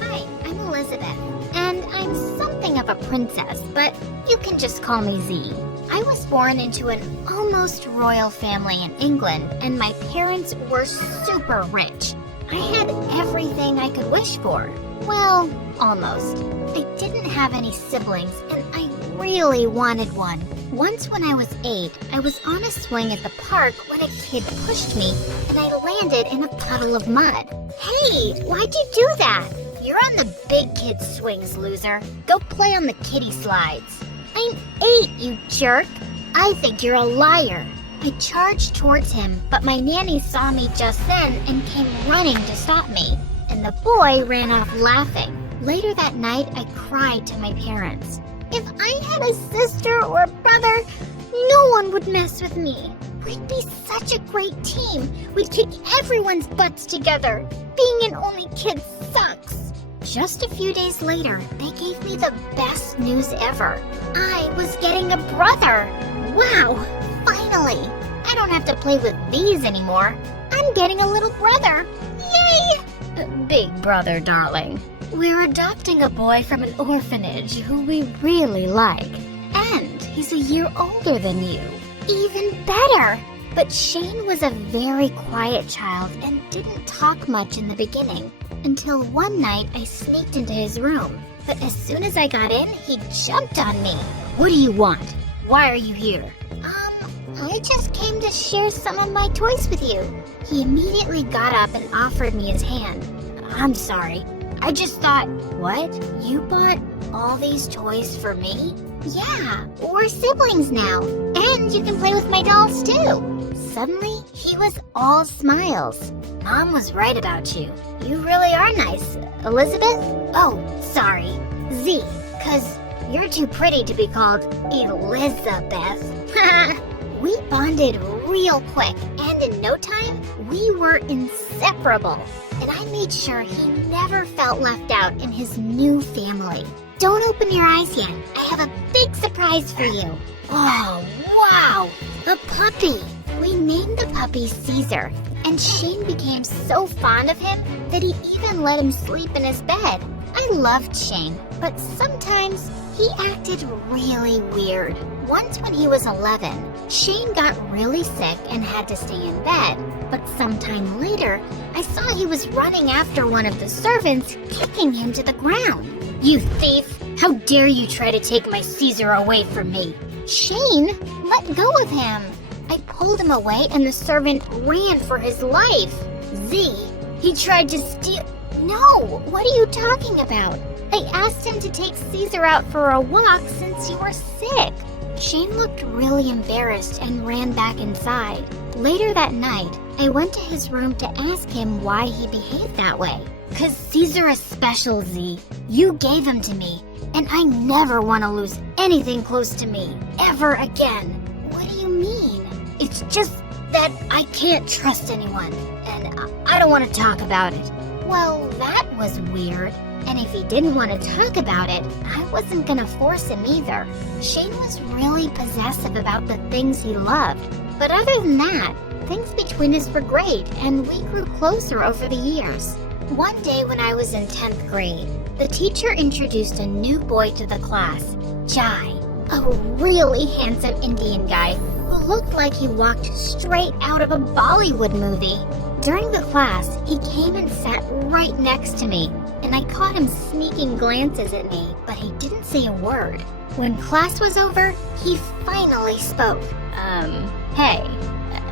Hi, I'm Elizabeth, and I'm something of a princess, but you can just call me Z. I was born into an almost royal family in England, and my parents were super rich. I had everything I could wish for. Well, almost. I didn't have any siblings, and I really wanted one. Once when I was 8, I was on a swing at the park when a kid pushed me, and I landed in a puddle of mud. Hey, why'd you do that? You're on the big kid swings, loser. Go play on the kiddie slides. I'm 8, you jerk. I think you're a liar. I charged towards him, but my nanny saw me just then and came running to stop me, and the boy ran off laughing. Later that night, I cried to my parents. If I had a sister or a brother, no one would mess with me. We'd be such a great team. We'd kick everyone's butts together. Being an only kid sucks. Just a few days later, they gave me the best news ever. I was getting a brother. Wow, finally. I don't have to play with these anymore. I'm getting a little brother. Yay! Big brother, darling. We're adopting a boy from an orphanage who we really like. And he's a year older than you. Even better! But Shane was a very quiet child and didn't talk much in the beginning. Until one night I sneaked into his room. But as soon as I got in, he jumped on me. What do you want? Why are you here? I just came to share some of my toys with you. He immediately got up and offered me his hand. I'm sorry. I just thought, what? You bought all these toys for me? Yeah, we're siblings now. And you can play with my dolls too. Suddenly, he was all smiles. Mom was right about you. You really are nice. Elizabeth? Oh, sorry. Z, 'cause you're too pretty to be called Elizabeth. We bonded real quick, and in no time, we were inseparable. And I made sure he never felt left out in his new family. Don't open your eyes yet. I have a big surprise for you. Oh, wow! A puppy! We named the puppy Caesar, and Shane became so fond of him that he even let him sleep in his bed. I loved Shane, but sometimes he acted really weird. Once when he was 11, Shane got really sick and had to stay in bed. But sometime later, I saw he was running after one of the servants, kicking him to the ground. You thief! How dare you try to take my Caesar away from me? Shane, let go of him! I pulled him away and the servant ran for his life. Z, he tried to steal... No, what are you talking about? I asked him to take Caesar out for a walk since you were sick. Shane looked really embarrassed and ran back inside. Later that night, I went to his room to ask him why he behaved that way. 'Cause Caesar is special, Z. You gave him to me, and I never want to lose anything close to me, ever again. What do you mean? It's just that I can't trust anyone, and I don't want to talk about it. Well, that was weird. And if he didn't want to talk about it, I wasn't gonna force him either. Shane was really possessive about the things he loved. But other than that, things between us were great, and we grew closer over the years. One day when I was in 10th grade, the teacher introduced a new boy to the class, Jai, a really handsome Indian guy who looked like he walked straight out of a Bollywood movie. During the class, he came and sat right next to me, and I caught him sneaking glances at me, but he didn't say a word. When class was over, he finally spoke. Hey,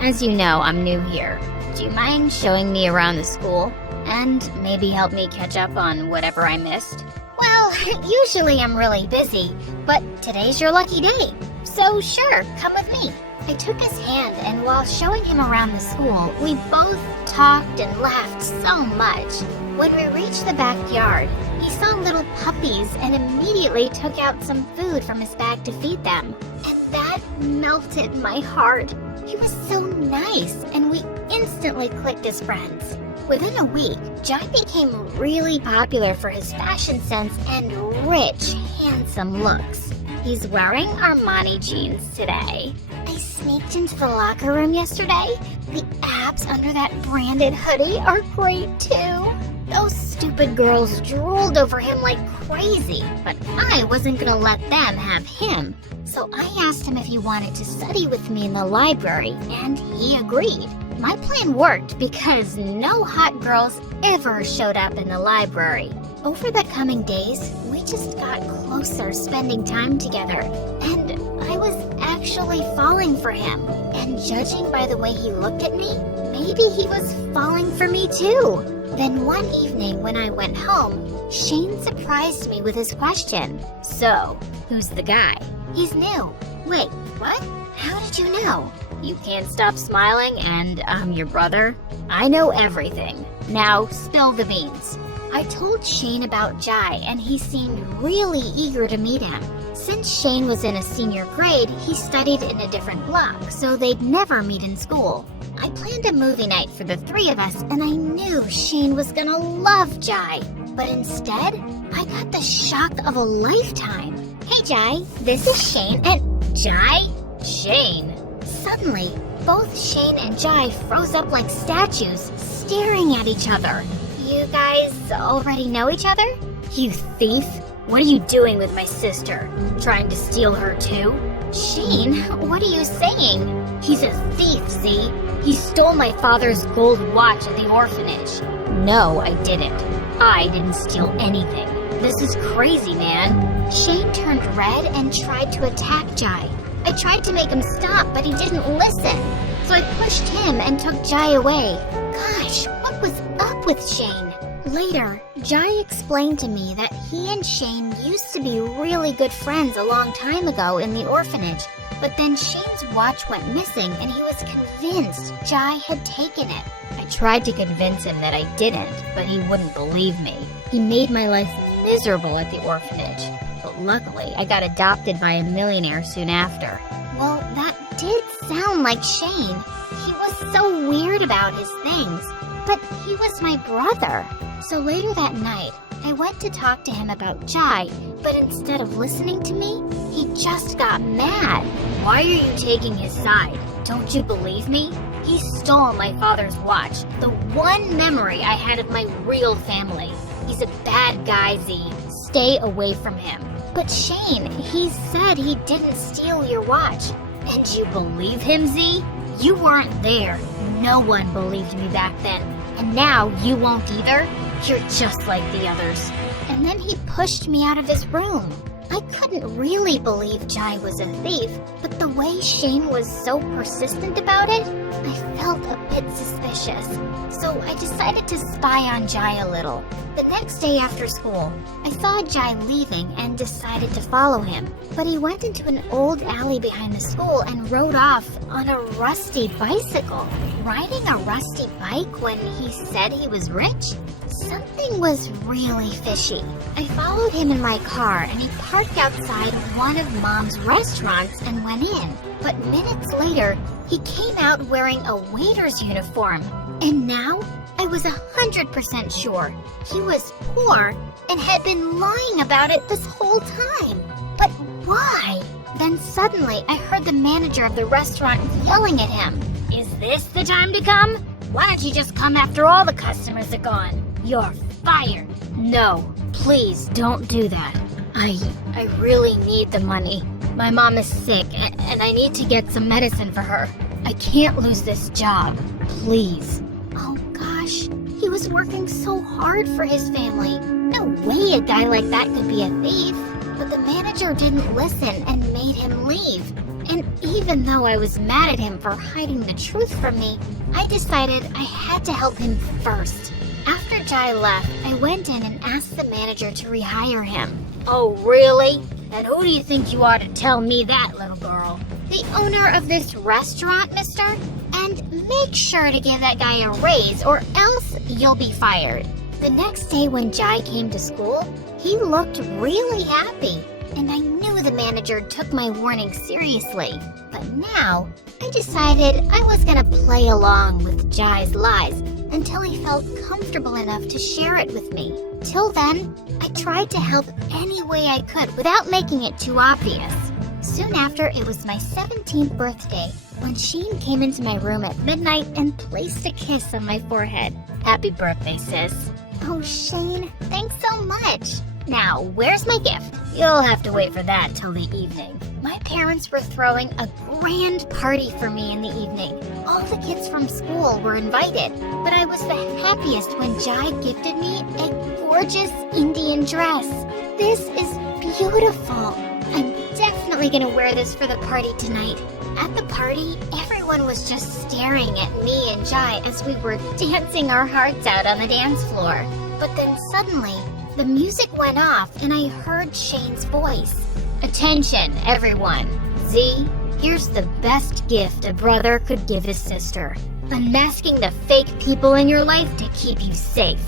as you know, I'm new here. Do you mind showing me around the school? And maybe help me catch up on whatever I missed? Well, usually I'm really busy, but today's your lucky day. So sure, come with me. I took his hand, and while showing him around the school, we both talked and laughed so much. When we reached the backyard, he saw little puppies and immediately took out some food from his bag to feed them. And that melted my heart. He was so nice, and we instantly clicked as friends. Within a week, Jai became really popular for his fashion sense and rich, handsome looks. He's wearing Armani jeans today. I sneaked into the locker room yesterday. The abs under that branded hoodie are great too. Those stupid girls drooled over him like crazy, but I wasn't gonna let them have him. So I asked him if he wanted to study with me in the library, and he agreed. My plan worked because no hot girls ever showed up in the library. Over the coming days, we just got closer spending time together, and I was actually falling for him. And judging by the way he looked at me, maybe he was falling for me too. Then one evening when I went home, Shane surprised me with his question. So, who's the guy? He's new. Wait, what? How did you know? You can't stop smiling and I'm your brother? I know everything. Now, spill the beans. I told Shane about Jai and he seemed really eager to meet him. Since Shane was in a senior grade, he studied in a different block, so they'd never meet in school. I planned a movie night for the three of us, and I knew Shane was gonna love Jai. But instead, I got the shock of a lifetime. Hey Jai, this is Shane and Jai? Shane. Suddenly, both Shane and Jai froze up like statues, staring at each other. You guys already know each other? You thief. What are you doing with my sister? Trying to steal her too? Shane, what are you saying? He's a thief, Z. He stole my father's gold watch at the orphanage. No, I didn't. I didn't steal anything. This is crazy, man. Shane turned red and tried to attack Jai. I tried to make him stop, but he didn't listen. So I pushed him and took Jai away. Gosh, what was up with Shane? Later, Jai explained to me that he and Shane used to be really good friends a long time ago in the orphanage. But then Shane's watch went missing and he was convinced Jai had taken it. I tried to convince him that I didn't, but he wouldn't believe me. He made my life miserable at the orphanage. But luckily, I got adopted by a millionaire soon after. Well, that did sound like Shane. He was so weird about his things. But he was my brother. So later that night, I went to talk to him about Jai, but instead of listening to me, he just got mad. Why are you taking his side? Don't you believe me? He stole my father's watch, the one memory I had of my real family. He's a bad guy, Z. Stay away from him. But Shane, he said he didn't steal your watch. And you believe him, Z? You weren't there. No one believed me back then. And now you won't either? You're just like the others. And then he pushed me out of his room. I couldn't really believe Jai was a thief, but the way Shane was so persistent about it, I felt a bit suspicious. So I decided to spy on Jai a little. The next day after school, I saw Jai leaving and decided to follow him. But he went into an old alley behind the school and rode off on a rusty bicycle. Riding a rusty bike when he said he was rich? Something was really fishy. I followed him in my car and he parked outside one of Mom's restaurants and went in. But minutes later, he came out wearing a waiter's uniform. And now, I was 100% sure he was poor and had been lying about it this whole time. But why? Then suddenly, I heard the manager of the restaurant yelling at him. Is this the time to come? Why don't you just come after all the customers are gone? You're fired. No, please don't do that. I really need the money. My mom is sick and I need to get some medicine for her. I can't lose this job. Please. Oh gosh, he was working so hard for his family. No way a guy like that could be a thief. But the manager didn't listen and made him leave. And even though I was mad at him for hiding the truth from me, I decided I had to help him first. After Jai left, I went in and asked the manager to rehire him. Oh, really? And who do you think you are to tell me that, little girl? The owner of this restaurant, mister? And make sure to give that guy a raise or else you'll be fired. The next day when Jai came to school, he looked really happy. And I knew the manager took my warning seriously. But now, I decided I was gonna play along with Jai's lies until he felt comfortable enough to share it with me. Till then, I tried to help any way I could without making it too obvious. Soon after, it was my 17th birthday when Shane came into my room at midnight and placed a kiss on my forehead. Happy birthday, sis. Oh, Shane, thanks so much. Now, where's my gift? You'll have to wait for that till the evening. My parents were throwing a grand party for me in the evening. All the kids from school were invited, but I was the happiest when Jai gifted me a gorgeous Indian dress. This is beautiful. I'm definitely gonna wear this for the party tonight. At the party, everyone was just staring at me and Jai as we were dancing our hearts out on the dance floor. But then suddenly, the music went off and I heard Shane's voice. Attention, everyone. Z, here's the best gift a brother could give his sister. Unmasking the fake people in your life to keep you safe.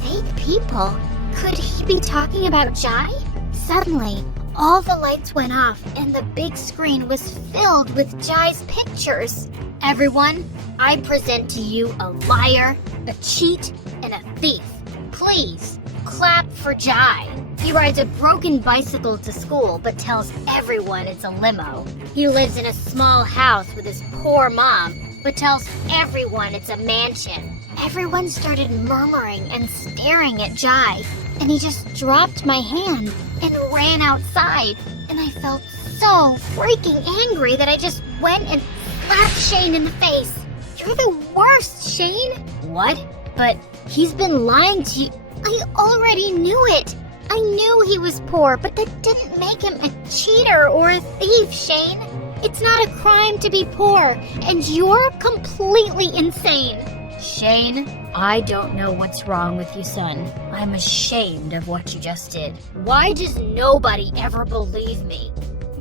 Fake people? Could he be talking about Jai? Suddenly, all the lights went off and the big screen was filled with Jai's pictures. Everyone, I present to you a liar, a cheat, and a thief. Please, clap for Jai. He rides a broken bicycle to school but tells everyone it's a limo. He lives in a small house with his poor mom but tells everyone it's a mansion. Everyone started murmuring and staring at Jai, and he just dropped my hand and ran outside. And I felt so freaking angry that I just went and slapped Shane in the face. You're the worst, Shane. What? But he's been lying to you. I already knew it. I knew he was poor, but that didn't make him a cheater or a thief, Shane. It's not a crime to be poor, and you're completely insane. Shane, I don't know what's wrong with you, son. I'm ashamed of what you just did. Why does nobody ever believe me?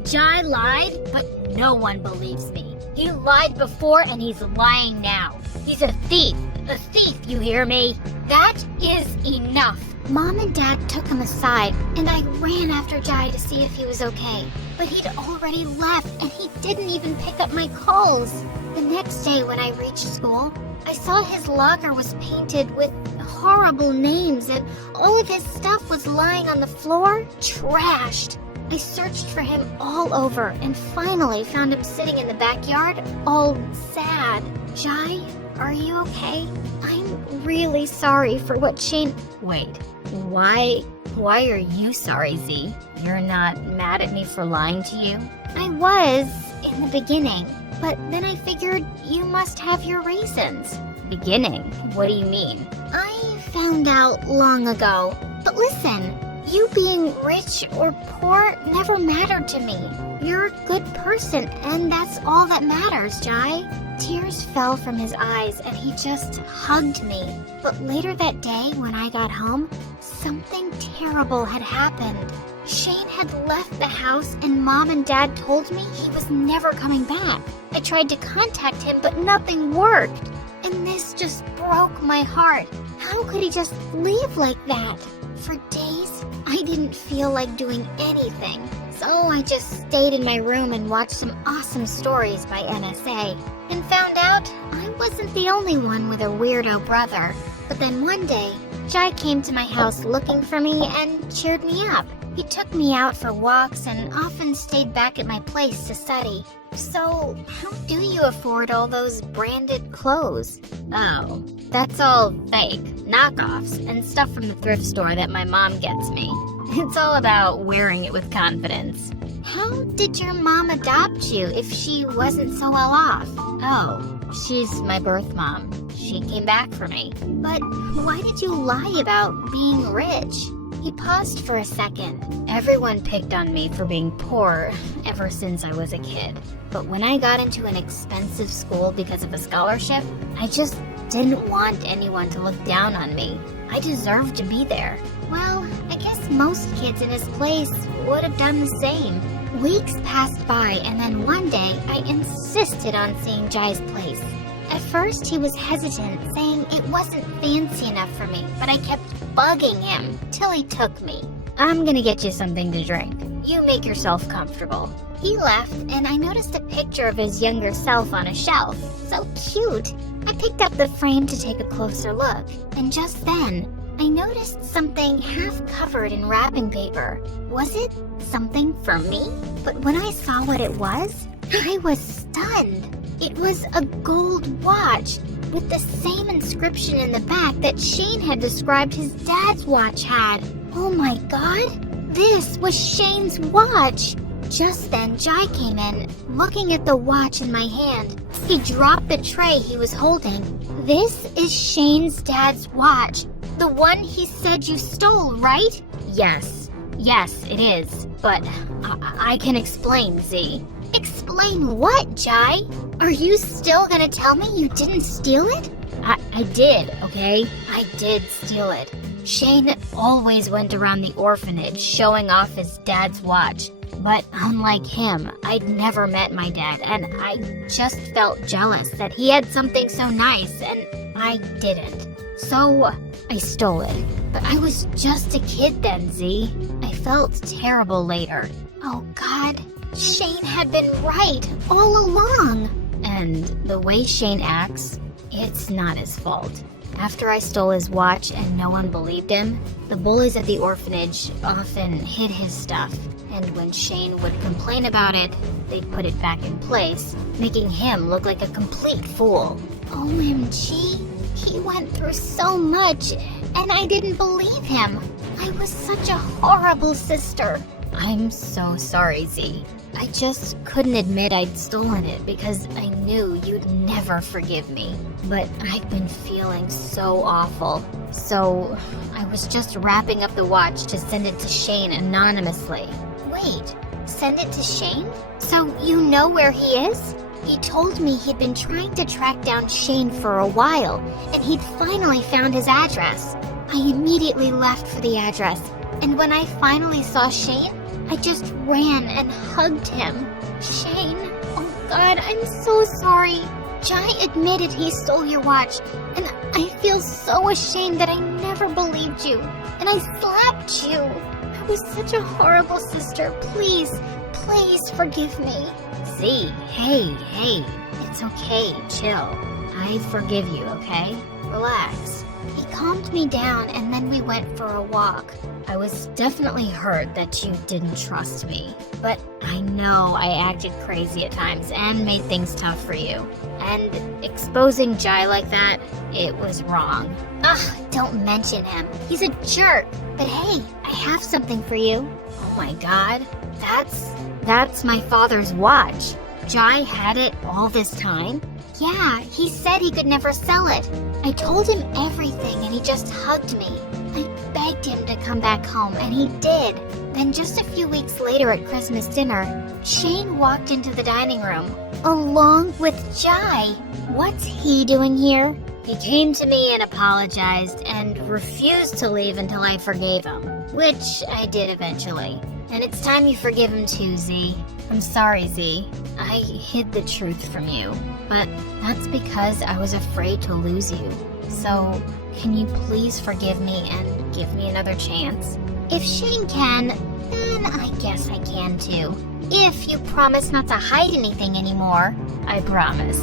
Jai lied, but no one believes me. He lied before and he's lying now. He's a thief. A thief, you hear me? That is enough. Mom and Dad took him aside, and I ran after Jai to see if he was okay. But he'd already left, and he didn't even pick up my calls. The next day when I reached school, I saw his locker was painted with horrible names, and all of his stuff was lying on the floor, trashed. I searched for him all over, and finally found him sitting in the backyard, all sad. Jai, are you okay? I'm really sorry for what Shane... Wait, why are you sorry, Z? You're not mad at me for lying to you? I was, in the beginning, but then I figured you must have your reasons. Beginning? What do you mean? I found out long ago. But listen, you being rich or poor never mattered to me. You're a good person, and that's all that matters, Jai. Tears fell from his eyes and he just hugged me. But later that day when I got home, something terrible had happened. Shane had left the house and Mom and Dad told me he was never coming back. I tried to contact him but nothing worked. And this just broke my heart. How could he just leave like that? For days, I didn't feel like doing anything. So I just stayed in my room and watched some awesome stories by NSA. And found out I wasn't the only one with a weirdo brother. But then one day, Jai came to my house looking for me and cheered me up. He took me out for walks and often stayed back at my place to study. So, how do you afford all those branded clothes? Oh, that's all fake, knockoffs, and stuff from the thrift store that my mom gets me. It's all about wearing it with confidence. How did your mom adopt you if she wasn't so well off? Oh, she's my birth mom. She came back for me. But why did you lie about being rich? He paused for a second. Everyone picked on me for being poor ever since I was a kid. But when I got into an expensive school because of a scholarship, I just didn't want anyone to look down on me. I deserved to be there. Well, I guess most kids in his place would have done the same. Weeks passed by, and then one day, I insisted on seeing Jai's place. At first, he was hesitant, saying it wasn't fancy enough for me, but I kept bugging him till he took me. I'm gonna get you something to drink. You make yourself comfortable. He left, and I noticed a picture of his younger self on a shelf. So cute. I picked up the frame to take a closer look, and just then, I noticed something half covered in wrapping paper. Was it something for me? But when I saw what it was, I was stunned. It was a gold watch, with the same inscription in the back that Shane had described his dad's watch had. Oh my god, this was Shane's watch! Just then, Jai came in, looking at the watch in my hand. He dropped the tray he was holding. This is Shane's dad's watch. The one he said you stole, right? Yes, it is. But I can explain, Z. Explain what, Jai? Are you still gonna tell me you didn't steal it? I did, okay? I did steal it. Shane always went around the orphanage showing off his dad's watch. But unlike him, I'd never met my dad, and I just felt jealous that he had something so nice, and I didn't. So, I stole it. But I was just a kid then, Z. I felt terrible later. Oh god, Shane had been right all along. And the way Shane acts, it's not his fault. After I stole his watch and no one believed him, the bullies at the orphanage often hid his stuff. And when Shane would complain about it, they'd put it back in place, making him look like a complete fool. OMG, he went through so much, and I didn't believe him. I was such a horrible sister. I'm so sorry, Z. I just couldn't admit I'd stolen it because I knew you'd never forgive me. But I've been feeling so awful. So I was just wrapping up the watch to send it to Shane anonymously. Wait, send it to Shane? So you know where he is? He told me he'd been trying to track down Shane for a while, and he'd finally found his address. I immediately left for the address, and when I finally saw Shane, I just ran and hugged him. Shane, oh god, I'm so sorry. Jai admitted he stole your watch, and I feel so ashamed that I never believed you, and I slapped you. I was such a horrible sister. Please forgive me. Z, hey, it's okay, chill. I forgive you, okay? Relax. He calmed me down and then we went for a walk. I was definitely hurt that you didn't trust me, but I know I acted crazy at times and made things tough for you. And exposing Jai like that, it was wrong. Ugh, don't mention him. He's a jerk. But hey, I have something for you. Oh my god, that's my father's watch. Jai had it all this time? Yeah, he said he could never sell it. I told him everything and he just hugged me. I begged him to come back home and he did. Then just a few weeks later at Christmas dinner, Shane walked into the dining room, along with Jai. What's he doing here? He came to me and apologized and refused to leave until I forgave him, which I did eventually. And it's time you forgive him too, Z. I'm sorry, Z. I hid the truth from you, but that's because I was afraid to lose you. So, can you please forgive me and give me another chance? If Shane can, then I guess I can too. If you promise not to hide anything anymore, I promise.